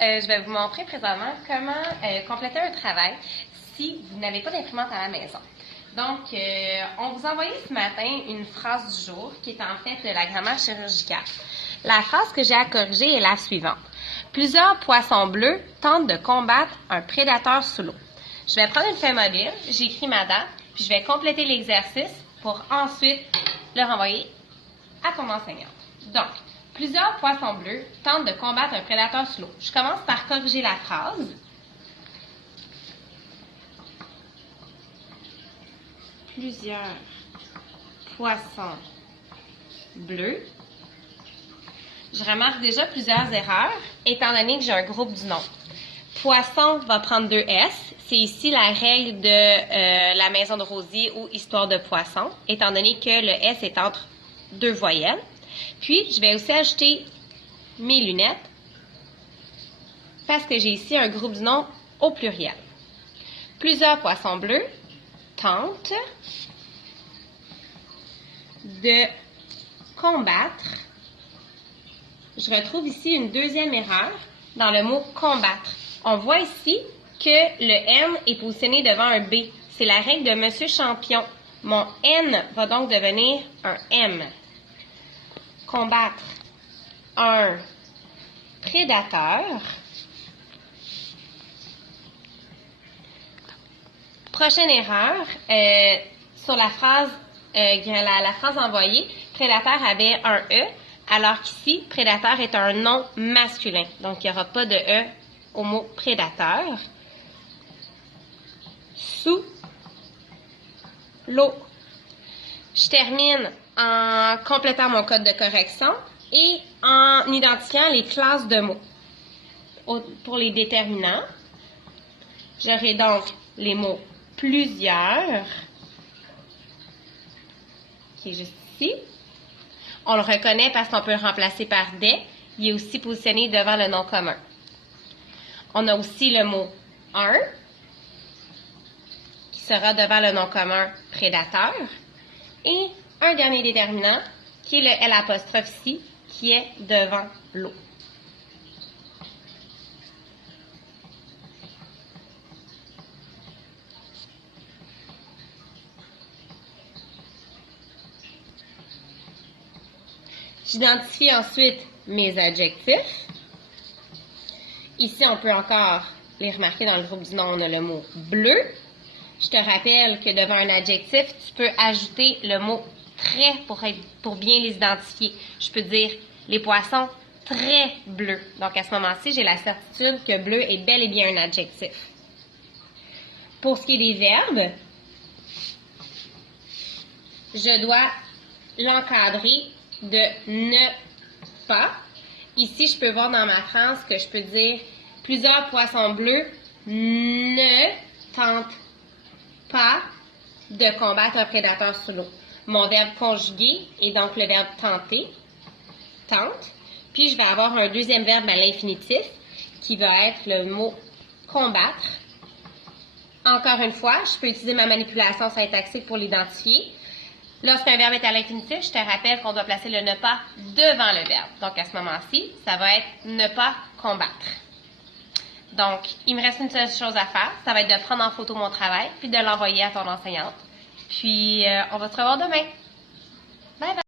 Je vais vous montrer présentement comment compléter un travail si vous n'avez pas d'imprimante à la maison. Donc, on vous a envoyé ce matin une phrase du jour qui est en fait la grammaire chirurgicale. La phrase que j'ai à corriger est la suivante. Plusieurs poissons bleus tentent de combattre un prédateur sous l'eau. Je vais prendre une feuille mobile, j'écris ma date, puis je vais compléter l'exercice pour ensuite le renvoyer à ton enseignante. Donc, plusieurs poissons bleus tentent de combattre un prédateur sous l'eau. Je commence par corriger la phrase. Plusieurs poissons bleus. Je remarque déjà plusieurs erreurs, étant donné que j'ai un groupe du nom. Poisson va prendre 2 S. C'est ici la règle de la maison de Rosier ou histoire de poisson, étant donné que le S est entre 2 voyelles. Puis, je vais aussi ajouter mes lunettes parce que j'ai ici un groupe du nom au pluriel. Plusieurs poissons bleus tentent de combattre. Je retrouve ici une deuxième erreur dans le mot combattre. On voit ici que le N est positionné devant un B. C'est la règle de Monsieur Champion. Mon N va donc devenir un M. Combattre un prédateur. Prochaine erreur, sur la phrase, la phrase envoyée, prédateur avait un E, alors qu'ici, prédateur est un nom masculin. Donc, il n'y aura pas de E au mot prédateur. Sous l'eau. Je termine en complétant mon code de correction et en identifiant les classes de mots. Pour les déterminants, j'aurai donc les mots plusieurs, qui est juste ici. On le reconnaît parce qu'on peut le remplacer par des. Il est aussi positionné devant le nom commun. On a aussi le mot un, qui sera devant le nom commun prédateur. Et un dernier déterminant, qui est le L' ici, qui est devant l'eau. J'identifie ensuite mes adjectifs. Ici, on peut encore les remarquer dans le groupe du nom, on a le mot bleu. Je te rappelle que devant un adjectif, tu peux ajouter le mot très pour bien les identifier. Je peux dire les poissons très bleus. Donc, à ce moment-ci, j'ai la certitude que bleu est bel et bien un adjectif. Pour ce qui est des verbes, je dois l'encadrer de ne pas. Ici, je peux voir dans ma phrase que je peux dire plusieurs poissons bleus ne tentent pas de combattre un prédateur sous l'eau. Mon verbe conjugué est donc le verbe tenter, tente. Puis, je vais avoir un deuxième verbe à l'infinitif qui va être le mot combattre. Encore une fois, je peux utiliser ma manipulation syntaxique pour l'identifier. Lorsqu'un verbe est à l'infinitif, je te rappelle qu'on doit placer le ne pas devant le verbe. Donc, à ce moment-ci, ça va être ne pas combattre. Donc, il me reste une seule chose à faire, ça va être de prendre en photo mon travail puis de l'envoyer à ton enseignante. Puis, on va se revoir demain. Bye bye!